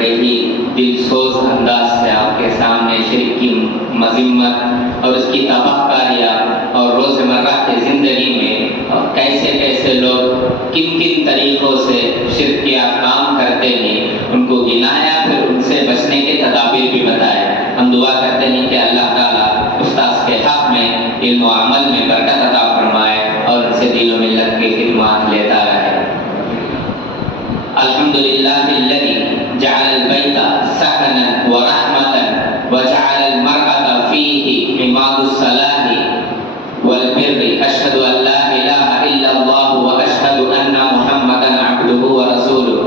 بڑے ہی دل سوز انداز سے آپ کے سامنے شرک کی مذمت اور اس کی تباہ کاریاں اور روزمرہ کی زندگی میں کیسے کیسے لوگ کن کن طریقوں سے شرک کے کام کرتے ہیں ان کو گنایا، پھر ان سے بچنے کے تدابیر بھی بتائے۔ ہم دعا کرتے ہیں کہ اللہ تعالیٰ استاذ کے حق میں علم و عمل میں برکت عطا فرمائے اور ان سے دین و ملت کی خدمات لیتا رہے۔ الحمدللہ الذی جعل البیت سکنا ورحمتا وجعل المرأة فیہ عماد الصلاح والبر، اشہد ان لا الہ الا اللہ واشہد ان محمدا عبدہ ورسولہ،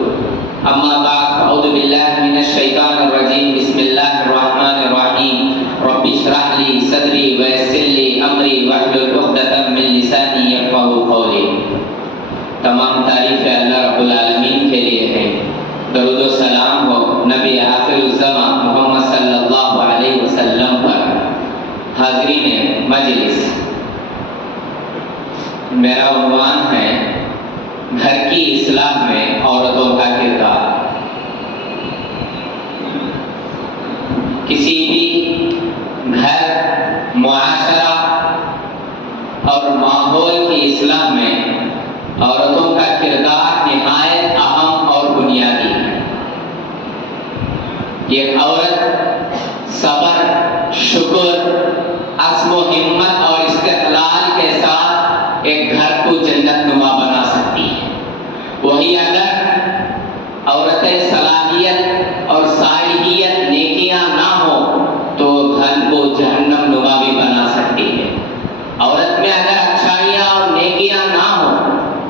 اما بعد فاعوذ باللہ من الشیطان الرجیم، بسم اللہ الرحمن الرحیم، رب اشرح لی صدری ویسر لی امری واحلل عقدۃ من لسانی یفقہوا قولی۔ تمام تعریف اللہ رب العالمین کے لیے ہے، درود و سلام ہو نبی آخر الزماں محمد صلی اللہ علیہ وسلم پر۔ حاضرین مجلس، میرا عنوان ہے گھر کی اصلاح میں عورتوں کا کردار۔ کسی بھی گھر، معاشرہ اور ماحول کی اصلاح میں عورتوں کا کردار نہایت اہم اور بنیادی ہے۔ یہ عورت صبر، شکر، عزم و ہمت اور استقلال کے ساتھ ایک گھر کو جنت نما بنا سکتی ہے۔ وہی اگر عورت صلاحیت اور صالحیت نیکیاں نہ ہو تو گھر کو جہنم نما بھی بنا سکتی ہے۔ عورت میں اگر اچھائیاں اور نیکیاں نہ ہو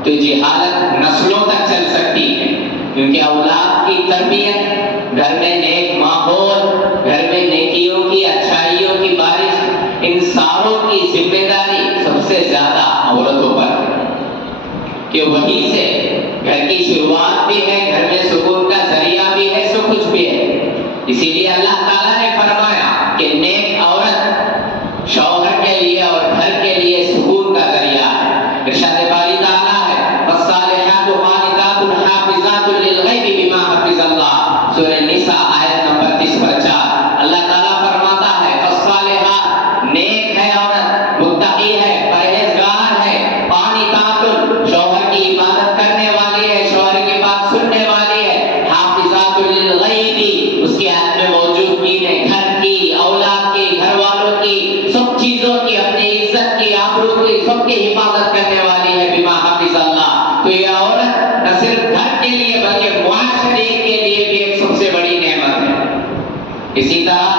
تو جہالت نسلوں تک چل سکتی ہے، کیونکہ اولاد کی تربیت، گھر میں نیک ماحول، گھر میں نیکیوں کی، اچھائیوں کی بارش، ان ساروں کی ذمہ داری سب سے زیادہ عورتوں پر ہے، کہ وہی سے گھر کی شروعات بھی ہے، گھر میں سکون کا ذریعہ بھی ہے، سب کچھ بھی ہے۔ اسی لیے اللہ تعالیٰ نے فرمایا کہ نیک عورت شوہر کے لیے اور گھر کے لیے سکون کا ذریعہ ہے۔ ارشاد باری تعالیٰ ہے والصالحات قانتات حافظات للغیب بما حفظ اللہ، سورہ نساء آیت نمبر 30 پر 4۔ اللہ تعالیٰ فرماتا ہے والصالحات، نیک ہے عورت، متقی ہے، پرہیزگار ہے، قانتات، شوہر کی عبادت کرنے والی ہے، شوہر کی بات سننے والی ہے، حافظات للغیب، اس کے ہاتھ میں موجودگی ہے گھر کی، اولاد کی، گھر والوں کی، سب چیزوں کی، اپنی عزت کی، آبرو کی، سب کی حفاظت کرنے والی ہے بما حفظ اللہ۔ تو یہ عورت نہ صرف گھر کے لیے بلکہ معاشرے کے لیے بھی ایک سب سے بڑی نعمت ہے۔ اسی طرح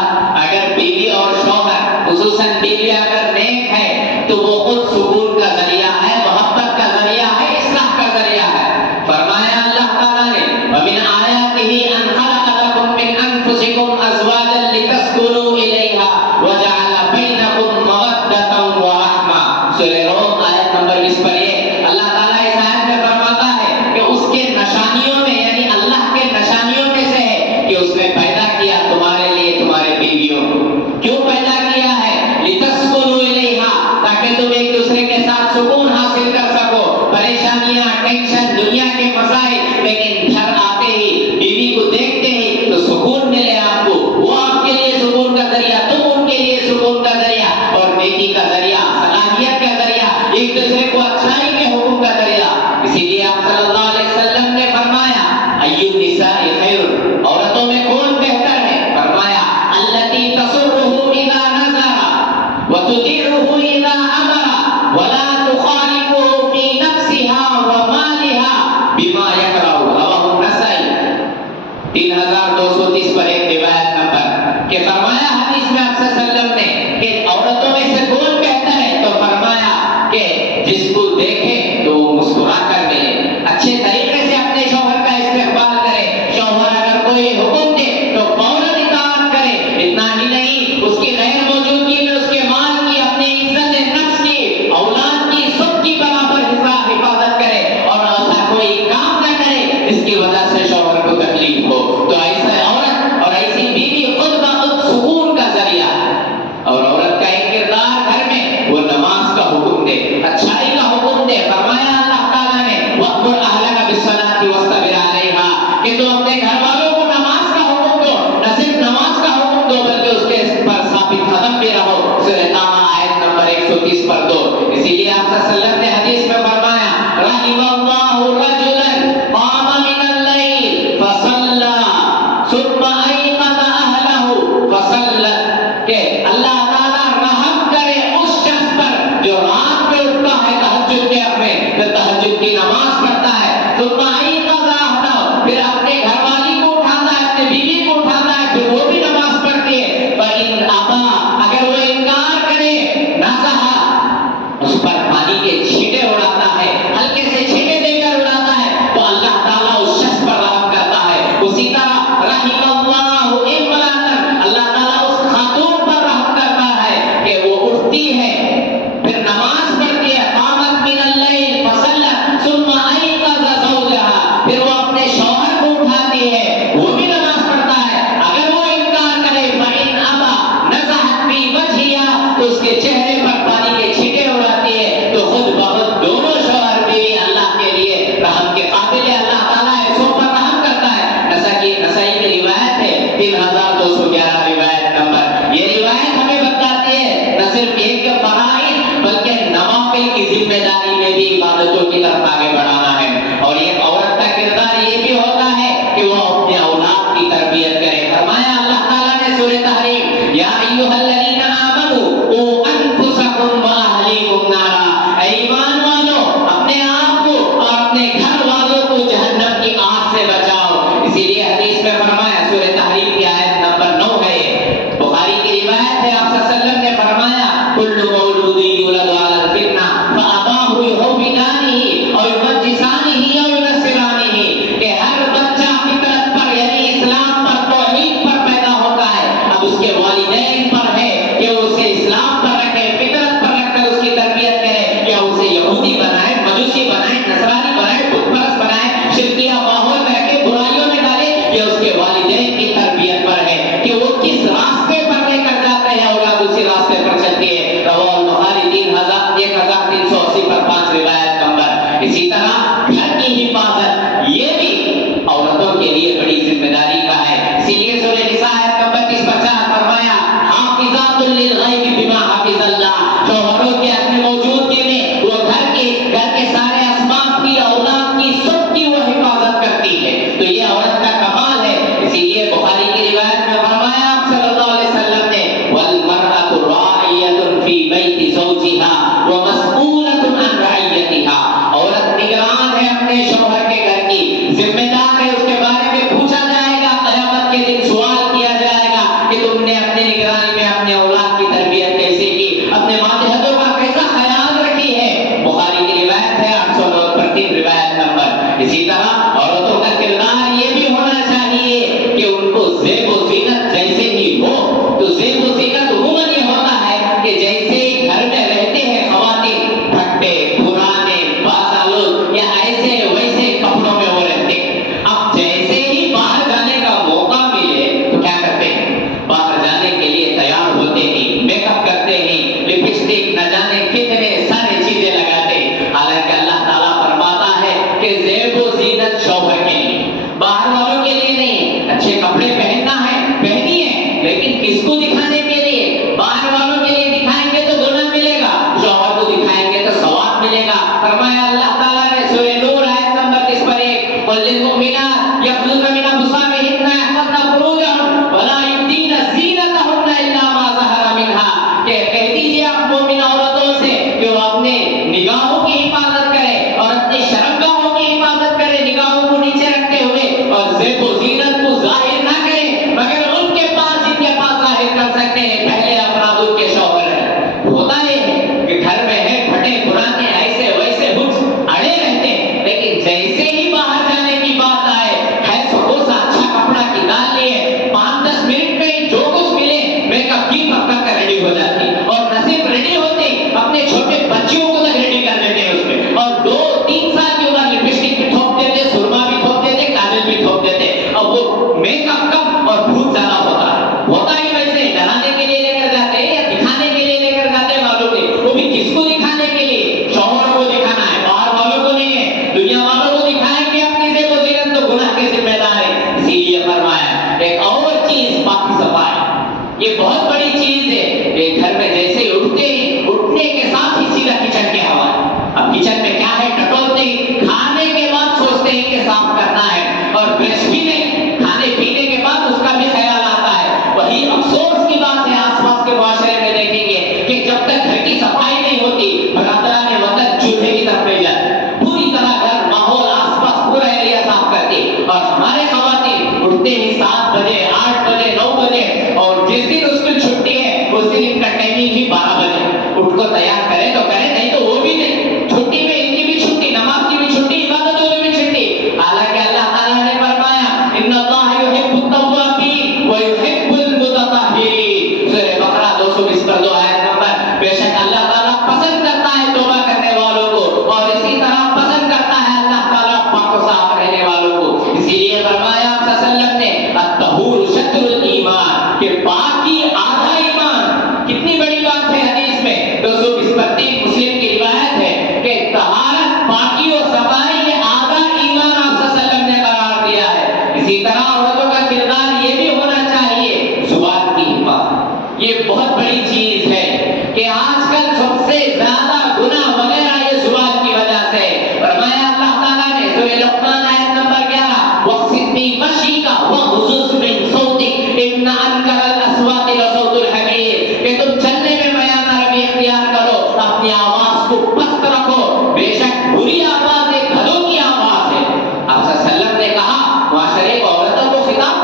اگر بیوی اور شوہر، خصوصاً بیوی اگر نیک ہے تو وہ خود سکون کا ذریعہ ہے، محبت کا ذریعہ ہے، اصلاح کا ذریعہ ہے۔ فرمایا اللہ تعالیٰ نے وَمِنْ آيَاتِهِ أَنْ خَلَقَ لَكُم مِّنْ أَنفُسِكُمْ أَزْوَاجًا لِتَسْكُنُوا إِلَيْهَا وَجَعَلَ بَيْنَكُم مَّوَدَّةً وَرَحْمَةً، سورہ روم آیت نمبر 20 پر یہ اللہ تعالیٰ اس آیت میں فرماتا ہے کہ اس کے نشانیوں میں، یعنی اللہ کے نشانیوں میں سے ہے کہ اس نے پیدا کیا تمہارے لیے تمہارے بیویوں کو۔ کیوں پیدا کیا ہے؟ لِتَسْكُنُوا إِلَيْهَا، تاکہ تم ایک دوسرے کے ساتھ سکون حاصل کر سکو۔ پریشانیاں، ٹینشن، دنیا کے مسائل، لیکن گھر آتے ہی، بیوی کو دیکھتے ہی تو سکون ملے آپ کو، وہ آپ کے لیے سکون کا ذریعہ، تم ان کے لیے سکون کا ذریعہ اور نیکی کا ذریعہ، صلاحیت کا ذریعہ، ایک دوسرے کو اچھائی کے حکم کا ذریعہ۔ اسی لیے آپ صلی اللہ علیہ وسلم نے فرمایا ایُّ النساء خیر، عورتوں میں کون بہتر ہے؟ فرمایا التی تسرہ اذا نظر وتطیعہ اذا امر ولا تخالفہ فی نفسها ومالها بما یکرہ، رواه النسائی 3230 پر ایک روایت نمبر، کہ فرمایا حدیث میں آپ صلی اللہ علیہ وسلم نے کہ عورتوں میں سے کون بہتر ہے؟ تو فرمایا کہ جس کو دیکھے تو وہ مسکرا کر ملے، اچھے طریقے سے اپنے شوہر کا استقبال کرے، شوہر اگر کوئی حکم دے تو فوراً اطاعت کرے، اتنا ہی نہیں اس کی غیر موجودگی میں اس کے مال کی، اپنی عزت نفس کی، اولاد کی، سب کی برابر حفاظت کرے اور ایسا کوئی کام نہ کرے جس کی وجہ سے شوہر کو تکلیف ہو۔ تو ایسا عورت اور ایسی بیوی خود بخود سکون میں فرمایا، سورہ تحریم کی آیت نمبر 9 ہے یہ، بخاری کی روایت ہے، آپ صلی اللہ علیہ وسلم نے فرمایا کل مولود یولد علی الفطرہ فاباہ یحودانہ او یمجسانہ او ینصرانہ، کہ ہر بچہ فطرت پر یعنی اسلام پر توحید پر پیدا ہوتا ہے، اب اس کے والدین پر ہے کہ اسے اسلام پر رکھے، فطرت پر رکھ کر اس کی تربیت کرے، یا اسے یہودی بنائے، مجوسی بنائے، نصرانی بنائے، بت پرست بنائے، شرکیہ ماحول میں رکھے، برائیوں میں ڈالے، یہ اس کے والدین کی تربیت پر ہے کہ وہ کس راستے پر لے کر جاتے ہیں، اولاد اسی راستے پر چلتی ہے۔ رواه البخاری 1380 پر 5 روایت نمبر۔ اسی طرح گھر کی حفاظت یہ بھی عورتوں کے لیے بڑی ذمہ داری کا ہے، اسی لیے سورہ نساء آیت نمبر 30-50 فرمایا حافظات للغیب بما حفظ اللہ، شوہروں کے اپنے موجودگی میں وہ گھر کے سارے اسباب کی، اولاد کی، سب کی وہ حفاظت کرتی ہے، تو یہ عورت کا کمال ہے۔ اسی لیے بخاری کی روایت میں فرمایا آپ صلی اللہ علیہ وسلم نے والمرأة راعیۃ فی بیت زوجها ومسئولۃ عن رعیتها، عورت نگران ہے اپنے شوہر کے گھر کی، ذمہ دار ہے، اس کے بارے میں پوچھا جائے گا، قیامت کے دن سوال کیا جائے گا کہ تم نے اپنی نگرانی میں اپنے اولاد کی تربیت کیسے کی، اپنے ماتحتوں کا کیسا خیال رکھی ہے، بخاری کی روایت ہے 809 پر 3 روایت نمبر۔ اسی طرح عورتوں کا کردار یہ بھی ہونا چاہیے کہ ان کو زیب و زینت جیسے ہی ہو، تو زیب و زینت عموماً یہ ہوتا ہے کہ جیسے گھر میں رہتے ہیں خواتین، پھٹے پرانے بازالود یا ایسے ویسے کپڑوں میں وہ رہتے ہیں، اب جیسے ہی باہر جانے کا موقع ملے تو کیا کرتے ہیں، باہر جانے کے لیے تیار ہوتے ہیں، میک اپ کرتے ہیں، لپسٹک نہ جانے کتنے سارے چیزیں لگاتے ہیں، حالانکہ اللہ تعالیٰ فرماتا ہے کہ زیب و زینت شوہر کے لیے، باہر والوں کے لیے نہیں، اچھے کپڑے پہننا ہے پہنیے، لیکن کس کو دکھانے کے لیے، باہر والوں کے لیے دکھائیں گے تو گناہ ملے گا، شوہر کو دکھائیں گے تو ثواب ملے گا۔ فرمایا اللہ تعالیٰ نے سورہ نور آیت نمبر 30 پر 1 قل للمؤمنات یغضضن من ابصارهن ويحفظن فروجهن ولا يبدين زینتهن الا ما ظهر منها، کہ کہہ دیجیے آپ مومن عورتوں سے کہ وہ اپنے نگاہوں کی حفاظت کرے اور اپنی شرمگاہوں کی حفاظت کرے، نگاہوں کو نیچے رکھتے ہوئے، اور زیب و زینت کو ظاہر نہ کرے، مگر ان کے پاس جن کے پاس ظاہر کر سکتے ہیں، پہلے افراد ان کے شوہر ہیں۔ ہوتا یہ ہے کہ گھر میں ہے پھٹے پرانے ایسے ویسے کچھ اڑے رہتے ہیں، لیکن جیسے ہی باہر جانے کی بات آئے ہے سو سا اچھا کپڑا نکال لیے، 5-10 منٹ میں جو کچھ ملے میک اپ کی پکا کر ریڈی ہو جاتی، اور نہ صرف ریڈی ہوتے اپنے چھوٹے بچیوں کو تک ریڈی کر دیتے ہیں اس میں، اور 2-3 سال کی عمر لپسٹک بھی تھوپ دیتے، سرما بھی تھوپ دیتے، کاجل بھی تھوپ دیتے، اب وہ میک اپ کم اور بھوت زیادہ ہوتا ہے، ہوتا ہی ویسے ڈرانے کے لیے لے کر جاتے ہیں یا دکھانے کے لیے لے کر جاتے ہیں، معلوم نہیں وہ بھی کس کو دکھانے کے لیے، شوہر کو دکھانا ہے، باہر والوں کو نہیں ہے، دنیا والوں کو دکھائیں گے اپنی زیب و زینت تو گناہ کے ذمہ دار ہے۔ اسی لیے فرمایا ایک اور چیز پاکی صفائی، یہ بہت بڑی چیز ہے، ایک گھر میں جیسے ہی اٹھتے ہیں اٹھنے کے ساتھ ہی سیدھا کچن کے حوالے، اب کچن میں کیا ہے ٹٹولتے ہیں، کھانے کے بعد سوچتے ہیں کہ صاف کرنا ہے، اور برش بھی نہیں، کھانے پینے کے بعد اس کا بھی خیال آتا ہے۔ وہی افسوس کی بات ہے آس پاس کے معاشرے میں دیکھیں گے کہ جب تک گھر کی صفائی نہیں ہوتی برادران وطن چولہے کی طرف نہیں جاتے، پوری طرح گھر ماحول آس پاس پورا ایریا صاف کرتی، اور ہمارے خواتین اٹھتے ہی 7 بجے 8 بجے 9 بجے، اور جس دن اسکول چھٹی ہے اس دن ان کا ٹائمنگ ہی 12 بجے، اٹھ کو تیار کرے تو کرے، نہیں تو وہ بھی نہیں، چھٹی میں ان کی بھی چھٹی، نماز کی بھی چھٹی، عبادتوں میں بھی چھٹی، حالانکہ اللہ تعالیٰ نے فرمایا ان اللہ یحب التوابین ویحب المتطہرین، سورہ بقرہ 220 پر 2 آیت نمبر، بے شک اللہ تعالیٰ پسند کرتا ہے توبہ کرنے والوں کو، اور اسی طرح پسند کرتا ہے اللہ تعالیٰ پاک و صاف رہنے والوں کو، اسی لیے فرمایا آپ صلی اللہ علیہ وسلم نے الطہور شطر الایمان، کہ پاکی آدھا ایمان، کتنی بڑی بات ہے حدیث میں 220 پر 3 مسلم کی روایت ہے کہ طہارت پاکی و صفائی یہ آدھا ایمان آپ صلی اللہ علیہ وسلم نے قرار دیا ہے۔ اسی طرح عورتوں کا کردار یہ بھی ہونا چاہیے زبان کی حفاظت، یہ بہت بڑی چیز ہے کہ آج کل سب سے زیادہ گناہ وغیرہ یہ زبان کی وجہ سے، فرمایا اللہ تعالیٰ نے سورہ لقمان آیت نمبر 11 وَاقْصِدْ فِی مَشْیِکَ وَاغْضُضْ مِن صَوْتِکَ إِنَّ أَنکَرَ الْأَصْوَاتِ لَصَوْتُ الْحَمِیرِ، کہ تم چلنے میں بیان عربی اختیار کرو، اپنی آواز کو پست رکھو، بے شک بری آواز ایک گدھوں کی آواز ہے۔ آپ صلی اللہ علیہ وسلم نے کہا معاشرے کو عورتوں کو خطاب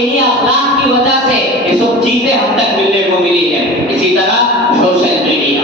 انہی اخلاق کی وجہ سے یہ سب چیزیں ہم تک ملنے کو ملی ہیں. اسی طرح سوشل میڈیا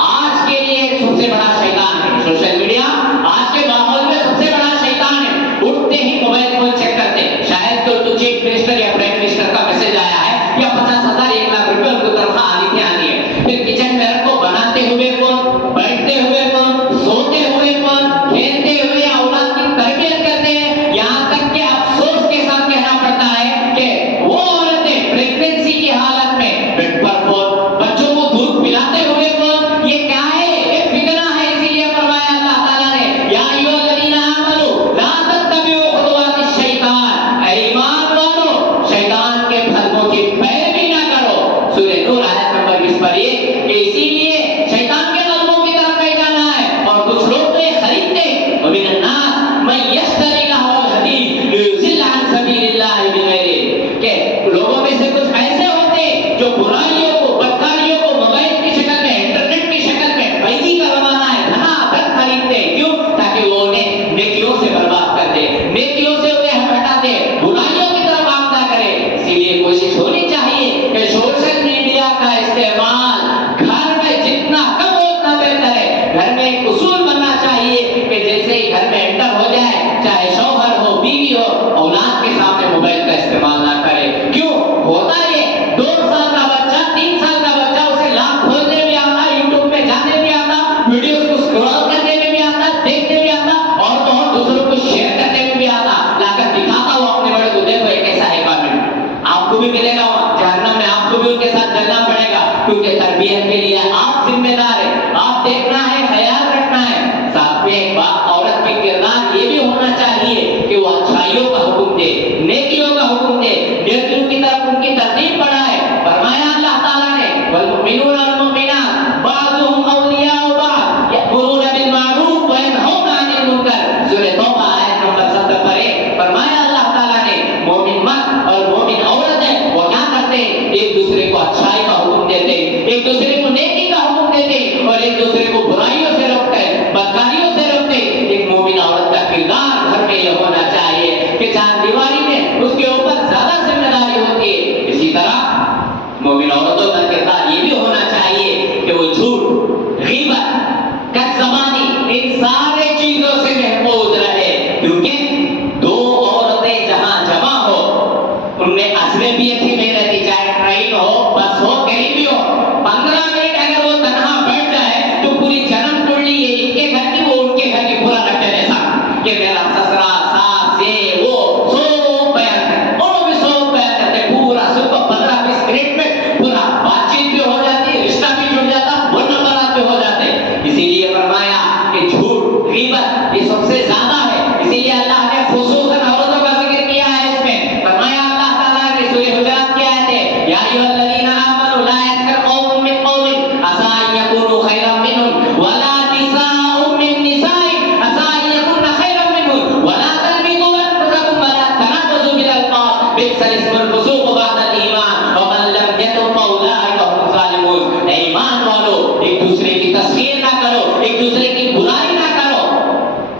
آج کے لیے سب سے بڑا شیطان ہے. سوشل میڈیا آج کے ماحول میں سب سے بڑا شیطان ہے. اٹھتے ہی موبائل فون چیک کرتے ہیں. شاید تو چیف منسٹر یا پرائم منسٹر کا میسج آیا ہے یا 50,000 1 لاکھ روپے ان کو تنخواہ آنی ہے. پھر کچن میں رکھو, بناتے ہوئے کون, بیٹھتے ہوئے کون, سوتے ہوئے کون, کھیلتے ہوئے اولاد کی تربیت کرتے ہیں. یہاں تک کہ افسوس کے ساتھ کہنا پڑتا ہے کہ وہ عورتیں پریگننسی کی حالت میں بیڈ پر فون, بچوں کو دودھ پلاتے ہوئے کون, یہ کیا ہے؟ یہ فتنہ ہے. اسی لیے فرمایا اللہ تعالیٰ نے یا ایھا الذین آمنوا لا تتبعوا خطوات الشیطان, اے ایمان والو شیطان کے پھندوں کی پیروی نہ کرو. سورہ نور آیت نمبر 20 پر یہ کہ اسی لیے شیطان کے قدموں کی طرف نہیں جانا ہے. اور کچھ لوگ تو یہ خریدتے ومن الناس من یشتری لہو الحدیث لیضل عن سبیل اللہ بغیر, کہ لوگوں میں سے کچھ ایسے ہوتے جو برائیوں کو, بدکاریوں کو موبائل کی شکل میں, انٹرنیٹ کی شکل میں پیسے کا زمانہ ہے دھنا دھن خریدتے ہیں. کیوں؟ تاکہ وہ انہیں نیکیوں سے برباد کر دے, نیکیوں سے انہیں ہٹا دے, برائیوں کی طرف آمدہ کرے. اسی لیے کوشش ہونی چاہیے کہ سوشل میڈیا کا استعمال گھر میں جتنا کم ہو اتنا بہتر ہے. گھر میں ایک اصول بننا چاہیے کہ جیسے ہی گھر میں انٹر ہو جائے, چاہے شوہر ہو, بیوی ہو, اولاد کے سامنے موبائل کا استعمال نہ کرے. کیوں ہوتا یہ 2 سال کا بچہ, 3 سال کا بچہ, اسے لاکھ کھولنے بھی آتا, یوٹیوب میں جانے بھی آتا, ویڈیوز کو اسکرول کرنے میں بھی آتا, دیکھنے بھی آتا, اور تو اور دوسروں کو شیئر کرنے میں بھی آتا. لا کر دکھاتا ہو اپنے بڑے کو, دیکھو یہ کیسا ہے کامنٹ. آپ کو بھی ملے گا جہنم میں, آپ کو بھی ان کے ساتھ چلنا پڑے گا, کیونکہ تربیت کے لیے آپ ذمہ دار ہیں. آپ دیکھنا ہے, خیال رکھنا ہے. ساتھ میں ایک بات, عورت کی کردار یہ بھی ہونا چاہیے کہ وہ اچھائیوں کا حکم دے, نیکیوں کا حکم دے, نیکیوں کی طرف ان کی ترغیب بڑھائے. فرمایا اللہ تعالیٰ نے والمؤمنون والمؤمنات بعضهم اولیاء بعض یأمرون بالمعروف وینہون عن المنکر. سورہ توبہ آیت نمبر 70 پر فرمایا اللہ تعالیٰ نے مومن مرد اور مومن عورت ہے وہ کیا کرتے ہیں, ایک دوسرے کو اچھائی کا حکم دیتے, ایک دوسرے کو نیکی کا حکم دیتے, اور ایک دوسرے کو برائیوں سے روکتے, بدکاریوں سے روکتے. ایک مومن عورت کا کردار گھر میں یہ ہونا چاہیے کہ چار دیواری میں اس کے اوپر زیادہ ذمہ داری ہوتی ہے. اسی طرح مومن عورتوں کا کردار یہ بھی ہونا چاہیے کہ وہ جھوٹ, غیبت, کذبانی, ان سارے چیزوں سے محفوظ رہے. کیونکہ 2 عورتیں جہاں جمع ہو ان میں عزمیں بھی اچھی نہیں رہتی, چاہے ٹرین ہو, بس ہو, کہیں بھی ہو. 15 منٹ اگر وہ تنہا بیٹھ جائے تو پوری جنم ٹولی, یہ ان کے گھر کی, وہ ان کے گھر کی, پورا رکھتے جیسا کہ میرا سسرا, ساس, یہ وہ سب بیان کرتے, اور بھی سب بیان کرتے, پورا سب 15-20 منٹ میں پورا بات چیت بھی ہو جاتی, رشتہ بھی جڑ جاتا, وہ نمبرات بھی ہو جاتے. اسی لیے فرمایا کہ جھوٹ, غیبت یہ سب سے زیادہ ہے. اسی لیے اللہ نے خصوصاً عورتوں کا ذکر کیا ہے اس میں. فرمایا اللہ تعالیٰ نے سورہ حجرات کی آیت ہے یا ایھا الذین آمنوا لا یسخر قوم من قوم عسى ان یکونوا خیرا منهم ولا نساء من نساء عسى ان یکن خیرا منهن ولا تلمزوا انفسکم ولا تنابزوا بالالقاب بئس الاسم الفسوق بعد الايمان ومن لم يتب فاولئک هم الظالمون. اے ایمان والو, ایک دوسرے کی تسخیر نہ کرو, ایک دوسرے کی برائی نہ کرو.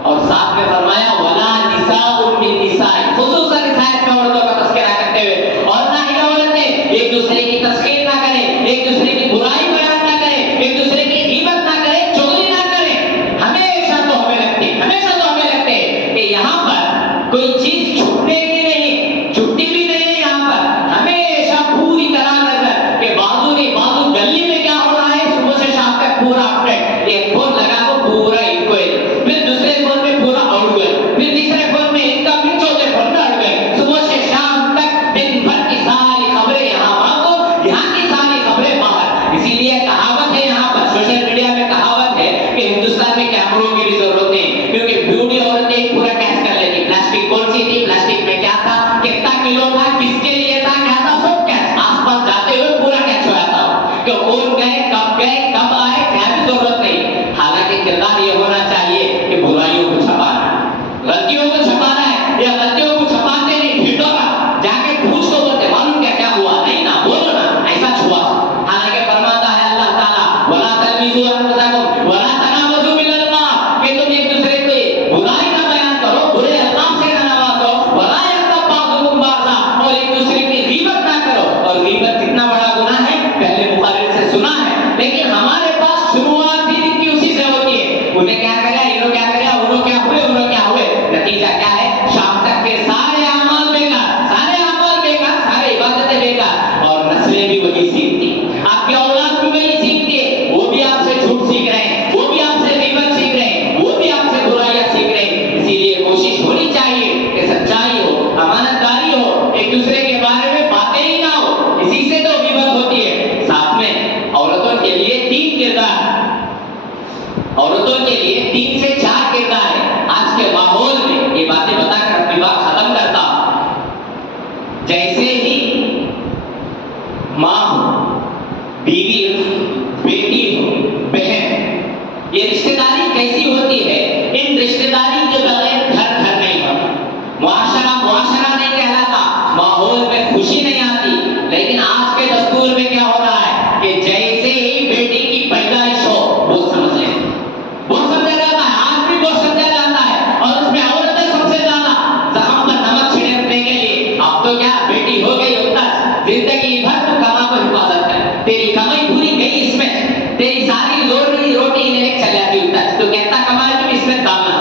اور ساتھ میں فرمایا ولا نساء من نساء, خصوصاً اس آیت میں عورتوں کا تذکرہ کرتے ہوئے, اور نہ ہی عورتیں ایک دوسرے کی تسخیر نہ کریں, ایک دوسرے کی برائی بیان نہ کریں, ایک دوسرے کی غیبت نہ کریں, چغلی نہ کریں. ہمیشہ تو ہمیں لگتے کہ یہاں پر کوئی چیز چھپنے کی نہیں, چھپتی بھی نہیں ہے. یہاں پر ہمیشہ پوری طرح نظر کہ بازو نہیں, بازو گلی میں کیا ہو رہا ہے صبح سے شام تک پورا اپڈیٹ. ایک فون لگا تو پورا انکوائری, پھر دوسرے فون میں پورا آؤٹ گوئنگ, پھر تیسرے فون میں ان کا, پھر چوتھے فون میں آؤٹ گوئنگ. صبح سے شام تک دن بھر کی ساری خبریں یہاں بھاگو, یہاں کی ساری خبریں باہر. اسی لیے کہاوت ہے یہاں پر سوشل میڈیا میں کہاوت ہے کہ ہندوستان میں کیمروں کی بھی ضرورت نہیں, کیونکہ بیوٹی عورتیں پورا کیچ کر لیتی. پلاسٹک کون سی تھی, پلاسٹک میں کیا تھا, کتنا کلو تھا, کس کے لیے تھا, کیا تھا, سب کیچ. آس پاس جاتے ہوئے پورا کیچ ہو جاتا ہو کہ کون گئے, کب آئے, کیا بھی ضرورت نہیں. حالانکہ کردار یہ ہونا چاہیے کہ برائیوں کو چھپانا, غلطیوں کو چھپانا ہے, یا غلطیوں کو چھپاتے نہیں, ڈھنڈورا جا کے پوچھ کو بولتے معلوم کیا ہوا, نہیں نا بولو نا ایسا چھوا. حالانکہ فرماتا ہے اللہ تعالیٰ ولا تلمزوا انفسکم ولا تنابزوا بالالقاب, کہ تم ایک دوسرے کو برائی نہ بیان کرو, برے القاب سے نہ نوازو, ولا یغتب بعضکم بعضا, اور ایک دوسرے انہیں کیا کرا، انہوں کیا کرا، انہوں کیا ہوئے، انہوں کیا ہوئے، نتیجہ کیا ہے، شام تک کے سارے اعمال بیکار، سارے اعمال بیکار، سارے عبادتیں بیکار، اور نسلیں بھی وہی سیکھتی، آپ کی اولاد بھی وہی سیکھتی ہے، وہ بھی آپ سے جھوٹ سیکھ رہے ہیں، وہ بھی آپ سے غیبت سیکھ رہے ہیں، وہ بھی آپ سے برائیاں سیکھ رہے ہیں. اسی لیے کوشش ہونی چاہیے کہ سچائی ہو، امانت داری ہو، ایک دوسرے کے بارے میں باتیں ہی نہ ہو، اسی سے تو غیبت ہوتی ہے. ساتھ میں عورتوں کے لیے 3 کردار، عورتوں کے لیے 3 سے 4 کردار ہے. آج کے ماحول میں یہ باتیں بتا کر اپنی بات ختم کرتا ہوں. جیسے ہی ماں ہو، بیوی ہو، بیٹی ہو، بہن، یہ رشتہ داری کیسی ہوتی ہے؟ ان رشتہ داری کے بغیر گھر گھر نہیں ہوتا، معاشرہ معاشرہ نہیں کہلاتا، ماحول میں خوشی نہیں آتی. لیکن آج کے دستور میں کیا ہو رہا ہے کہ جیسے ہی بیٹی کی پیدائش ہو وہ سمجھ لیں، وہ سمجھا جاتا ہے، آج بھی وہ سمجھا جاتا ہے، اور اس میں عورتیں سب سے زیادہ زخم پر نمک چھڑکنے کے لیے. اب تو کیا بیٹی ہو گئی ہوتا ہے، زندگی بھر تو کما کو حفاظت کر، تیری کمائی پوری گئی اس میں، تیری ساری روٹی انہیں چل جاتی ہوتا ہے، تو کہتا کمائے تم اس میں ڈالنا.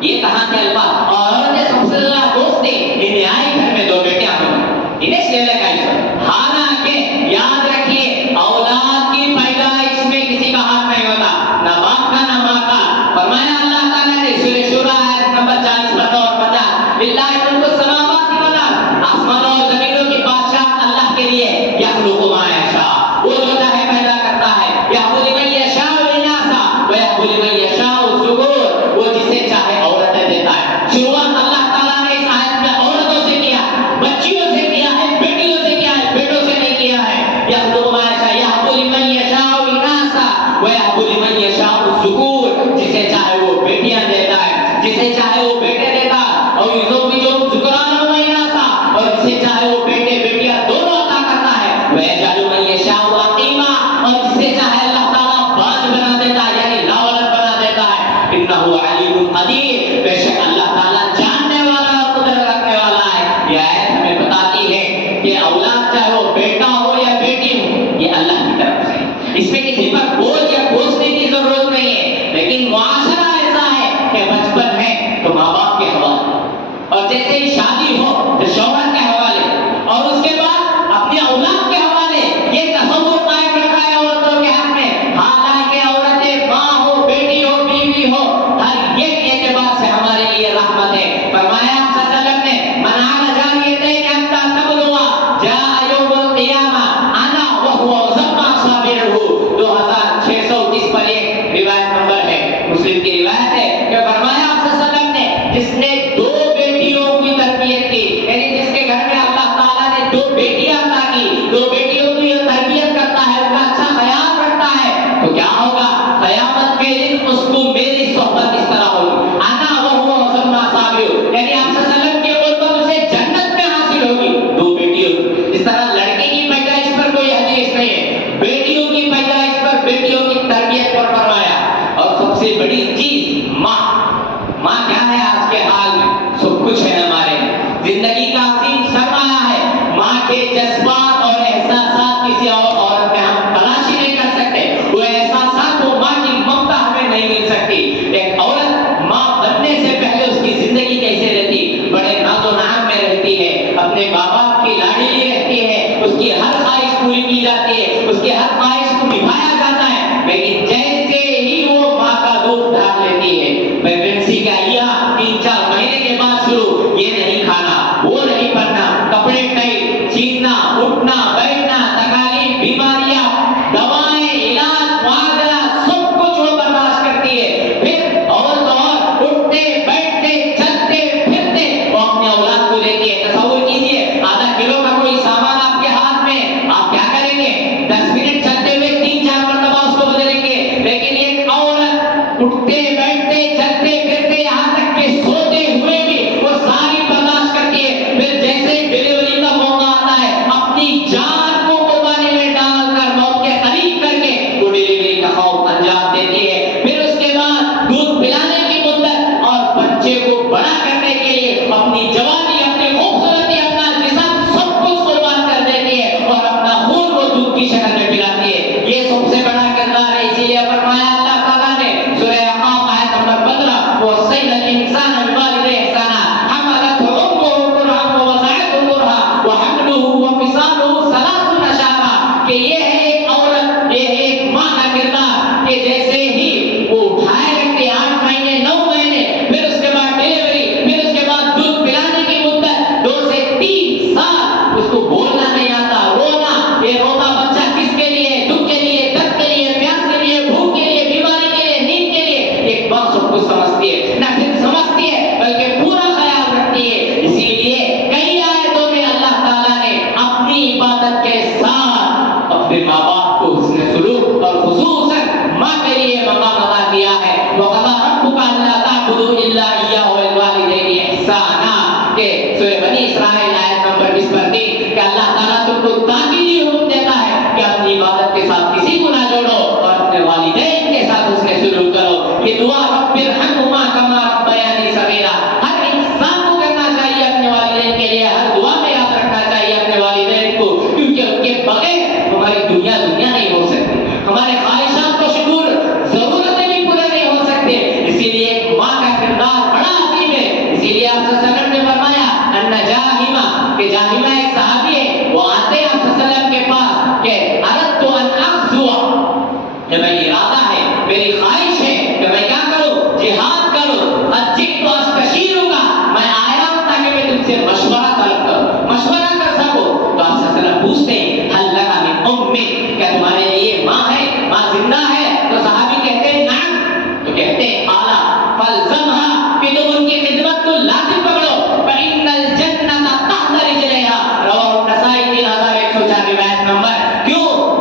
یہ کہاں کے الفاظ، اور عورتیں سب سے زیادہ دوست ہیں، انہیں آئی گھر میں 2 بیٹیاں ہوں، انہیں سے لگا اس پر. حالانکہ یاد رکھیے اولاد کی پیدائش میں کسی کا ہاتھ نہیں ہوتا، نہ باپ کا نہ ماں کا. فرمایا اللہ تعالیٰ نے سورہ شورى آیت نمبر 40 اور 50، للہ ملک السماوات والارض، آسمانوں اور زمینوں کی بادشاہ اللہ کے لیے، یخلق ما یشاء، وہ جو چاہے پیدا کرتا ہے، یهب لمن یشاء اناثا ویهب لمن یشاء الذکور، وہ جسے چاہے عورتیں دیتا ہے. شروعات اللہ تعالیٰ نے اس آیت میں عورتوں سے کیا، بچیوں سے کیا ہے، بیٹیوں سے کیا ہے، بیٹوں سے نہیں کیا ہے. یخلق ما یشاء، یهب لمن یشاء اناثا ویهب لمن یشاء الذکور، جسے چاہے وہ بیٹیاں دیتا ہے، جسے چاہے وہ بیٹے دیتا ہے، اور یزوج الذکران و اناثا، اور جسے چاہے وہ بیٹے بیٹیاں دونوں عطا کرتا ہے. ویجعل من یشاء عقیما، اور جسے چاہے اللہ تعالیٰ باز بنا دیتا ہے، یعنی لاولد بنا دیتا ہے. انہ علیم قدیر، بے شک اللہ تعالیٰ جاننے والا اور قدرت رکھنے والا ہے. یہ آیت ہمیں بتاتی ہے کہ اولاد چاہے وہ بیٹا ہو یا بیٹی ہو، یہ اللہ کی طرف سے، اس میں کسی پر بوجھ یا کوسنے کی ضرورت نہیں ہے. لیکن معاشرہ ایسا ہے کہ بچپن ہے تو ماں باپ کے حوالے، اور جیسے ہی شادی ہو تو شوہر کے حوالے، اور اس کے بعد اپنی اولاد کے حوالے. یہ تصور قائم رکھا ہے عورتوں کے حق میں، حالانکہ عورتیں ماں ہو، بیٹی ہو، بیوی ہو، ہر ایک اعتبار سے ہمارے لیے رحمت ہے. فرمایا آپ صلی اللہ علیہ وسلم نے، من عال جاریتین حتی تبلغا جاء یوم القیامہ انا وہو ضم اصابعہ. 2630 پر ایک روایت نمبر ہے، مسلم کی روایت ہے کہ فرمایا آپ صلی اللہ علیہ وسلم نے، جس نے 2 بیٹیوں کی تربیت کی، یعنی جس کے گھر میں اللہ تعالیٰ نے 2 بیٹیاں عطا کی، 2 بیٹیوں کی یہ تربیت کرتا ہے، ان کا اچھا خیال رکھتا ہے، تو کیا ہوگا؟ قیامت کے دن اس کو میری صحبت اس طرح ہوگی، انا وہو ضم اصابعہ، یعنی آپ صلی اللہ علیہ وسلم کی قربت اسے جنت میں حاصل ہوگی. 2 بیٹیوں، اس طرح لڑکے کی پیدائش پر کوئی حدیث نہیں ہے، بیٹیوں کی پیدائش پر، بیٹیوں کی تربیت پر فرمایا. اور سب سے بڑی چیز ماں. ماں کیا ہے آج کے حال میں؟ سب کچھ ہے ہمارے، زندگی کا عظیم سرمایہ ہے. ماں کے جذبات اور احساسات کسی اور عورت میں ہم تلاشی نہیں کر سکتے. وہ احساسات، وہ ماں کی ممتا ہمیں نہیں مل سکتی. ایک عورت ماں بننے سے پہلے اس کی زندگی کیسے رہتی؟ بڑے ناز و نعم میں رہتی ہے، اپنے ماں باپ کی لاڈلی رہتی ہے، اس کی ہر خواہش پوری کی جاتی ہے، اس کی ہر خواہش کو نبھایا جاتا ہے. لیکن جیسے ہی وہ ماں کا دودھ ڈھال لیتی ہے، پریگننسی کا یا 3-4 مہینے کے بعد شروع، یہ نہیں کھانا، وہ نہیں پڑھنا، کپڑے ٹائٹ، چیزنا، اٹھنا بیٹھنا، تکالیف، بیماریاں، دوائیں، علاج، معالجہ، سب کچھ وہ برداشت کرتی ہے. پھر اور تو اور اٹھتے بیٹھتے چلتے پھرتے وہ اپنے اولاد کو لیتی ہے. تصور کیجیے، آدھا کلو کا کوئی سامان آپ کے ہاتھ میں، آپ کیا کریں گے؟ 10 منٹ چلتے ہوئے 3-4 مرتبہ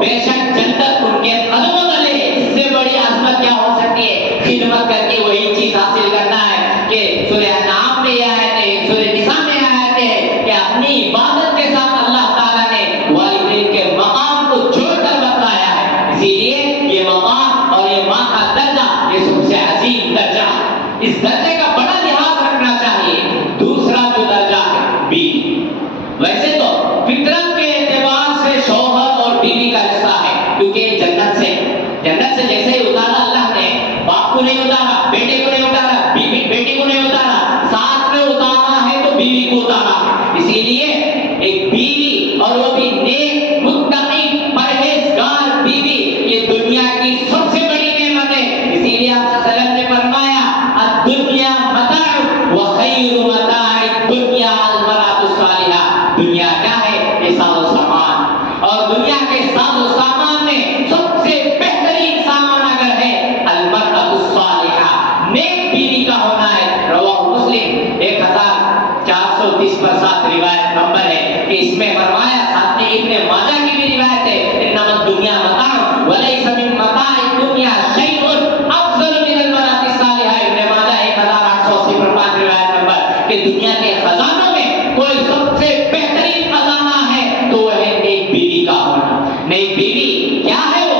بے شک جنت ان کے قدموں تلے ہے۔ اس سے بڑی عظمت کیا ہو سکتی ہے؟ خدمت کر کے وہی چیز حاصل کرنا ہے کہ سورہ انعام میں یہ آیت ہے، سورہ نساء میں یہ آیت ہے کہ اپنی عبادت کے ساتھ اللہ تعالیٰ نے والدین کے مقام کو جوڑ کر بتایا ہے۔ اسی لیے یہ مقام اور یہ ماں کا درجہ یہ سب سے عظیم درجہ ہے، اس درجے کا بڑا لحاظ رکھنا چاہیے۔ دوسرا جو درجہ ہے بیوی، ویسے تو فطرت کے اعتبار سے شوہر اور بیوی کا رشتہ ہے، کیونکہ جنت سے جیسے ہی اتارا اللہ نے، باپ کو نہیں اتارا، بیٹے کو نہیں اتارا، بیٹی کو نہیں اتارا، ساتھ میں اتارا ہے تو بیوی کو اتارا ہے۔ اسی لیے ایک بیوی اور وہ بھی نیک متقی پرہیزگار بیوی یہ دنیا کی سب سے بڑی نعمت ہے۔ اسی لیے آپ صلی اللہ علیہ وسلم نے فرمایا الدنیا متاع وخیر متاع الدنیا المرأة الصالحہ۔ دنیا کیا ہے؟ یہ ساز و سامان، اور دنیا کے ساز و سامان میں سب سے بہترین سامان اگر ہے المرأة الصالحہ، نیک بیوی کا ہونا ہے۔ رواہ مسلم 1430 روایت نمبر ہے کہ اس میں فرمایا، ساتھ میں ابن ماجہ کی بھی روایت ہے، انما الدنیا متاع ولیس من متاع الدنیا شیء افضل من المرأة الصالحہ۔ ابن ماجہ 1880 پر 5 روایت نمبر کہ دنیا کے خزانوں میں کوئی سب سے بہترین خزانہ ہے تو وہ ہے نیک بیوی کا ہونا۔ نیک بیوی کیا ہے؟ وہ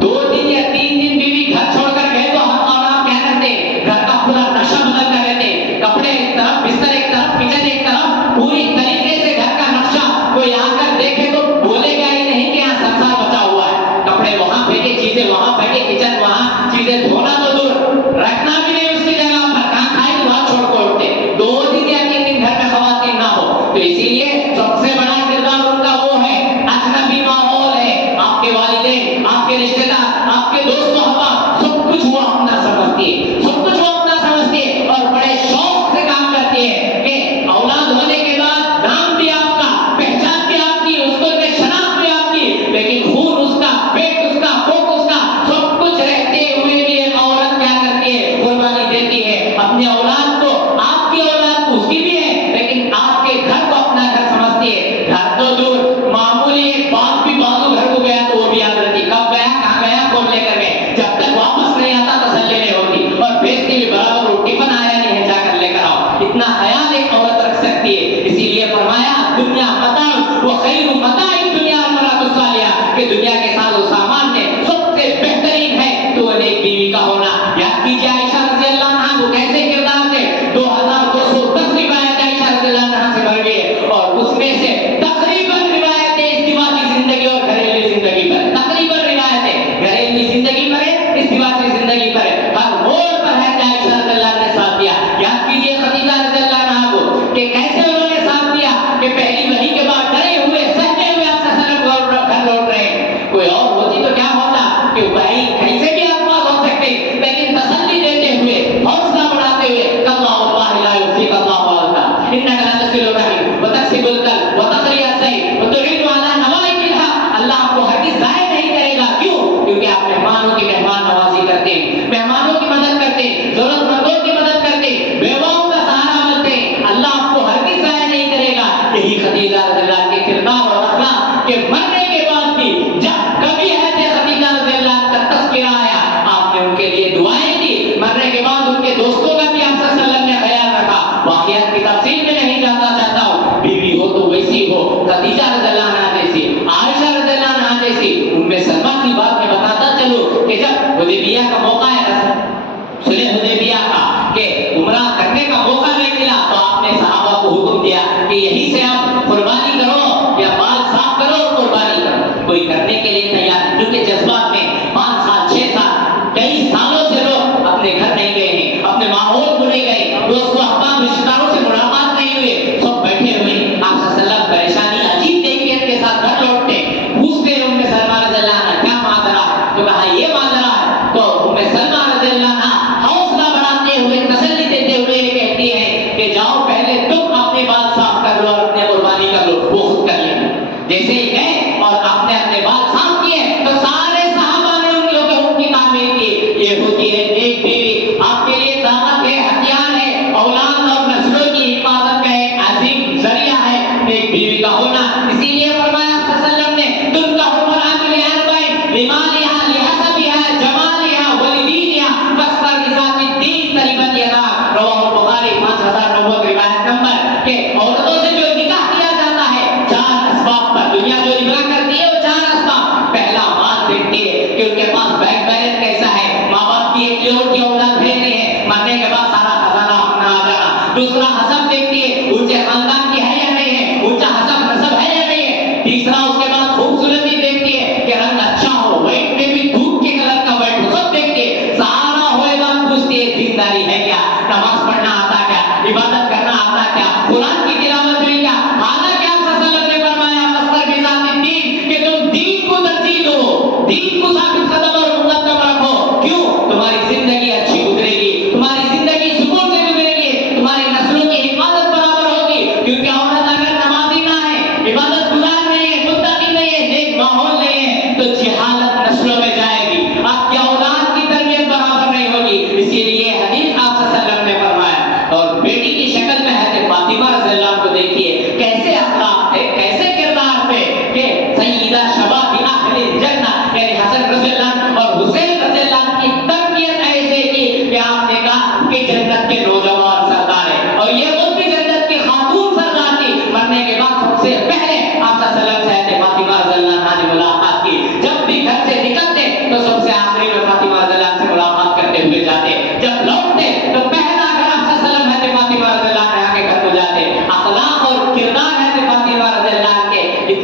2 دن یا 3 دن بیوی گھر چھوڑ کر گئے تو ہم اور آپ کیا کرتے؟ گھر کا پورا نقشہ بدل کر رہتے، کپڑے ایک طرف، بستر ایک طرف، کچن ایک طرف، پوری طریقے سے گھر کا نقشہ۔ کوئی آ کر دیکھے تو بولے گا ہی نہیں کہ یہاں سنسار بچا ہوا ہے، کپڑے وہاں پھینکے، چیزیں وہاں پھینکے، کچن وہاں، چیزیں دھونا تو دور، رکھنا بھی نہیں اس کی جگہ پر، کہاں کھائے تو وہاں چھوڑ کے اٹھتے۔ 2 دن یا 3 دن گھر میں خواتین نہ ہو تو اسی لیے سب سے بڑا کردار ان کا وہ ہے، اجنبی ماحول ہے، آپ کے والدین، آپ کے رشتے دار، آپ کے دوست و احباب، سب کچھ وہ اپنا سمجھتی ہے، سب کچھ وہ اپنا سمجھتی ہے، اور بڑے شوق سے کام کرتی ہے کہ اولاد ہونے کے بعد نام بھی آپ کا، پہچان بھی آپ کی، اس کو شناخت بھی آپ کی، لیکن خون اس کا، پیٹ اس کا، کوک اس کا، سب کچھ رہتے ہوئے بھی ایک عورت کیا کرتی ہے؟ قربانی دیتی ہے اپنے اولاد کو۔ آپ کی اولاد تو اس کی بھی ہے، لیکن آپ کے گھر کو اپنا گھر سمجھتی ہے۔ گھر تو دور، معمولی ایک بات بھی بازو گھر کو گیا تو وہ بھی یاد رہتی، کب گیا، کہاں گیا، کون لے کر گئے، جب تک واپس نہیں آتا تسلی نہیں ہوتی، اور بھیجتی بھی برابر، وہ ٹفن آیا نہیں ہے، جا کر لے کر آؤ۔ اتنا خیال ایک عورت رکھ سکتی ہے۔ اسی لیے فرمایا دنیا متاع وخیر متاع الدنیا المرأة الصالحہ، کہ دنیا کے ساز و سامان میں سب سے بہترین ہے تو وہ نیک بیوی کا ہونا۔ یاد کیجیے عائشہ رضی اللہ عنہا وہ کیسے کردار تھے؟ 2210 روایت عائشہ رضی اللہ عنہا سے بھر گئی ہے، اور اس میں سے تقریباً روایتیں ازدواجی زندگی اور گھریلو زندگی پر، تقریباً روایتیں گھریلو زندگی پر ہے، ازدواجی زندگی پر ہے، ہر موڑ پر ہے کہ عائشہ رضی اللہ عنہ نے ساتھ دیا۔ یاد کیجیے خدیجہ رضی اللہ عنہا کو کہ کیسے انہوں نے ساتھ دیا، کہ پہلی وحی کے بعد ڈرے ہوئے، سہتے ہوئے آپ سے گھر لوٹ رہے ہیں۔ کوئی اور ہوتی تو کیا ہوتا کہ وحی کیسے بھی آپ پاس ہو سکتے، لیکن تسلی دیتے ہوئے، حوصلہ بڑھاتے ہوئے، اللہ واللہ لا یخزیک اللہ واللہ انک لا تصل الرحم وتکسب الکلب وتقری الضیف وتعین علی نوائب الحق۔ اللہ آپ کو ہرگز ضائع نہیں کرے گا۔ کیوں؟ کیونکہ آپ مہمانوں کی مہمان نوازی کرتے ہیں، مہمانوں کی مدد کرتے ہیں، ضرورت مندوں کی مدد کرتے ہیں، بیواؤں کا سہارا بنتے ہیں۔ اللہ آپ کو ہرگز ضائع نہیں کرے گا۔ یہی خدیجہ رضی اللہ عنہا کے کردار اور اخلاق کہ مرنے کے بعد بھی جب کبھی حضرت خدیجہ رضی اللہ عنہا کا تذکرہ آیا، آپ نے ان کے لیے دعائیں کی، مرنے کے بعد ان کے دوستوں کا بھی آپ صلی اللہ علیہ وسلم نے خیال رکھا۔ واقعات کی تفصیل میں نہیں جانا چاہتا ہوں، بیوی ہو تو ویسی ہو، خدیجہ رضی اللہ عنہا جیسی، عائشہ رضی اللہ عنہا جیسی۔ ام سلمہ کی بات میں بتاتا چلوں کہ جب حدیبیہ کا موقع ہے، صلح حدیبیہ کا، کہ عمرہ کرنے کا موقع نہیں ملا، تو آپ نے صحابہ کو حکم دیا کہ یہی سے آپ قربانی کرو یا بال صاف کرو اور قربانی کرو۔ کوئی کرنے کے لیے تیار ہے، کیونکہ جذبات میں 5 سال 6 سال کئی سالوں سے لوگ اپنے گھر نہیں گئے ہیں، اپنے ماحول کو نہیں گئے، دوست و احباب رشتہ داروں سے ملاقات نہیں ہوئے، سب بیٹھے ہوئے۔ آپ صلی اللہ علیہ وسلم پریشانی عجیب کیفیت کے ساتھ گھر لوٹتے، پوچھتے ام سلمہ رضی اللہ عنہا کیا ماجرا ہے، تو کہا یہ ماجرا ہے، تو ام سلمہ رضی اللہ عنہا حوصلہ بڑھاتے ہوئے، تسلی دیتے ہوئے یہ کہتی ہے کہ جاؤ پہلے تم اپنے بال صاف کر لو اور اپنے قربانی کر لو، وہ خود کر لیں۔ جیسے ہی گئے اور آپ نے اپنے بال صاف کیے تو سارے صحابہ نے ان کے حکم کی تعمیر کی۔ یہ ہوتی ہے ایک بیوی، آپ کے لیے طاقت ہے، ہتھیار ہے، اولاد اور نسلوں کی حفاظت کا ایک عظیم ذریعہ ہے ایک بیوی کا ہونا۔ اسی لیے فرمایا صلی اللہ علیہ وسلم نے تنکح المرأة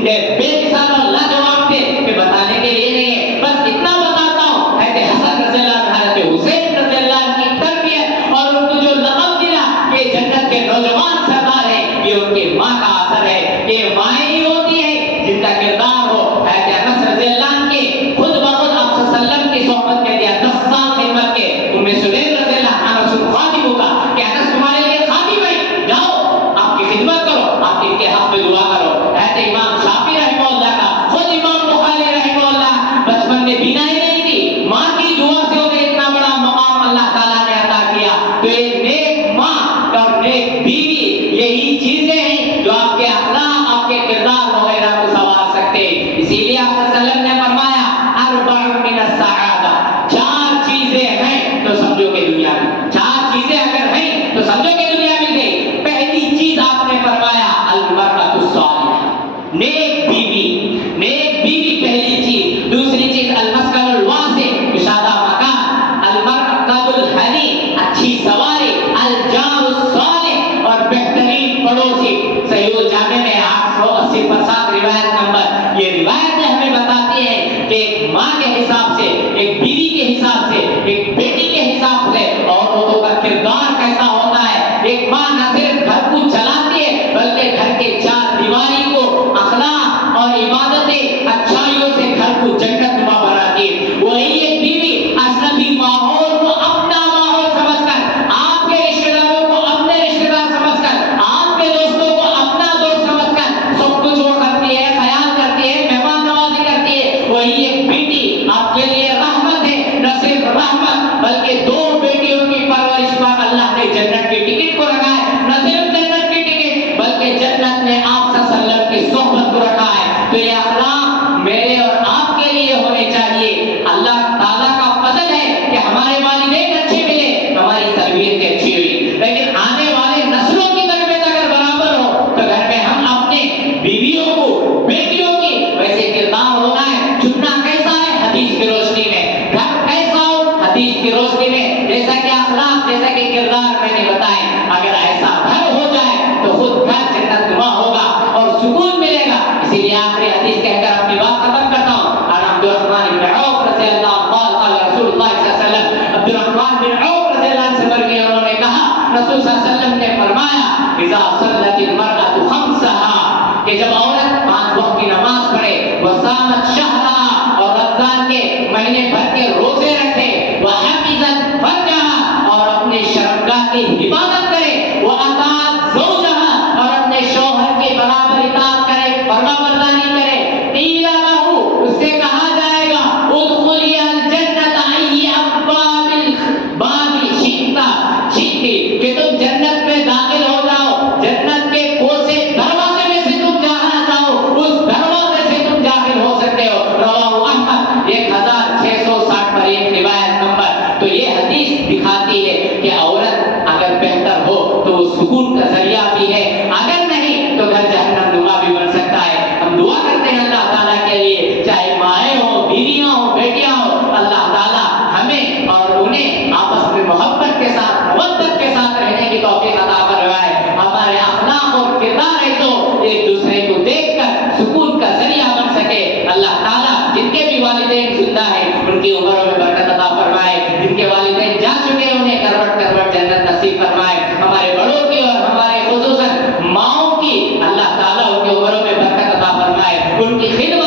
کہ بے مثال اور لاجواب تھے کہ بتانے کے لیے نہیں ہے، بس اتنا بتاتا ہوں، حضرت حسن رضی اللہ عنہ، حضرت حسین رضی اللہ عنہ کی تربیت اور ان کو جو لقب ملا کہ جنت کے نوجوان سردار ہیں، یہ ان کی ماں کا اثر ہے کہ مائیں ہی ہوتی ہیں جن کا کردار ہو۔ حضرت انس رضی اللہ عنہ کے خود بخود آپ صلی اللہ علیہ وسلم کی صحبت میں دیا 10 سال خدمت کے، ان میں سلیم رضی اللہ عنہ رسول خادم ہوگا کہ انس تمہارے لیے خادم ہے، جاؤ آپ کی خدمت کرو، آپ ان کے حق میں دعا کرو۔ حضرت امام شافعی رحمہ اللہ کا خود امام بخاری رحمہ اللہ بچپن میں بینائی نہیں تھی، ماں کی دعا سے انہیں اتنا بڑا مقام اللہ تعالیٰ نے عطا کیا۔ تو ایک نیک ماں اور نیک بیوی یہی چیزیں ہیں جو آپ کے اخلاق، آپ کے کردار وغیرہ کو سنوار سکتے ہیں۔ اسی لیے آپ صلی اللہ علیہ وسلم نے فرمایا اربع من السعادہ، 4 چیزیں ہیں تو سمجھو کہ دنیا میں، 4 چیزیں اگر ہیں تو سمجھو کہ دنیا مل گئی۔ پہلی چیز آپ نے فرمایا المرأۃ الصالحہ، نیک بیوی، نیک بیوی پہلی چیز۔ دوسری چیز المسکن الواسع، کشادہ مکان، المرکب الحنی، اچھی سواری، الجار الصالح، اور بہترین پڑوسی۔ صحیح الجامع میں 880 پر 7 روایت نمبر، یہ روایت ہمیں بتاتی ہے کہ ایک ماں کے حساب سے، ایک بیوی کے حساب سے، ایک بیٹی کے حساب سے عورتوں کا کردار کیسا ہوتا ہے۔ ایک ماں نہ صرف گھر کو چلاتی ہے بلکہ گھر کے 4 دیواری کو اخلاق اور عبادتیں، اچھائیوں سے گھر کو جنت نما بناتی ہے۔ وہی ایک بیوی اجنبی ماحول کو اپنا ماحول سمجھ کر، آپ کے رشتہ داروں کو اپنے رشتہ دار سمجھ کر، آپ کے دوستوں کو اپنا دوست سمجھ کر سب کچھ وہ کرتی ہے، خیال کرتی ہے، مہمان نوازی کرتی ہے۔ وہی ایک بیٹی آپ کے لیے رحمت ہے، نہ صرف رحمت بلکہ 2 بیٹیوں کی پرورش پر اللہ نے جنت کی ٹکٹ کو رکھا ہے۔ نہ صرف جنت کی ٹکٹ بلکہ جنت نے آپ صلی اللہ علیہ وسلم کی صحبت کو رکھا ہے۔ تو یہ اخلاق میرے اور آپ کے لیے ہونے چاہیے۔ اللہ تعالیٰ کا فضل ہے کہ ہمارے والدین اچھے ملے، ہماری تربیت اچھی ہوئی، لیکن آنے والے نسلوں کی تربیت اگر برابر ہو تو گھر میں ہم اپنے بیویوں کو، بیٹیوں کی ویسے کردار ہونا ہے۔ چننا کیسا ہے؟ حدیث کی روشنی میں۔ گھر کیسا ہو؟ حدیث کی روشنی میں۔ جیسا کہ اخلاق، جیسا کہ کردار میں نے بتائے، اگر ایسا گھر ہو جائے تو خود گھر جنت نما ہوگا اور سکون ملے گا۔ اسی لیے آخری حدیث کہہ کر اپنی بات ختم کرتا ہوں۔ عبد الرحمن بن عوف رضی اللہ عنہ قال رسول اللہ صلی اللہ علیہ وسلم، عبد الرحمن بن عوف رضی اللہ عنہ سے مروی ہے، انہوں نے کہا رسول صلی اللہ علیہ وسلم نے فرمایا اذا صلت المرأة خمسها، کہ جب عورت 5 وقت کی نماز پڑھے، وصامت شہرها، اور رمضان کے مہینے بھر کے روزے رکھے، وحفظت فرجها، اور اپنے شرمگاہ کی حفاظت کرے، واطاعت زوجها، اور اپنے شوہر کی برابر اطاعت کرے، فرما برداری کرے، قیل له، اس سے کہا جائے گا ادخلی الجنت ای ابواب الباب شئت، کہ تم جنت میں داخل ہو جاؤ، جنت کے کوسے دروازے میں سے تم جانا چاہو اس دروازے سے تم داخل ہو سکتے ہو۔ رواہ احمد 1660 پر ایک روایت نمبر۔ تو یہ حدیث دکھاتی ہے کہ عورت اگر بہتر ہو تو وہ سکون کا ذریعہ بھی ہے، اگر نہیں تو گھر جہنم نما بھی بن سکتا ہے۔ ہم دعا کرتے ہیں اللہ تعالیٰ کے لیے، چاہے مائیں ہوں، بیویاں ہوں، بیٹیاں ہوں، اللہ تعالیٰ ہمیں اور انہیں آپس میں محبت کے ساتھ، مودت کے ساتھ رہنے کی توفیق عطا فرمائے۔ ہمارے اخلاق اور کردار ہے تو ایک دوسرے کو دیکھ کر سکون کا ذریعہ بن سکے۔ اللہ تعالیٰ جن کے بھی والدین زندہ ہیں ان کی عمروں میں برکت عطا فرمائے، جن کے والدین جا چکے ہیں انہیں کروٹ کروٹ جنت نصیب فرمائے۔ ہمارے بڑوں کی اور ہمارے خصوصاً ماؤں کی اللہ تعالیٰ ان کی عمروں میں برکت عطا فرمائے، ان کی خدمت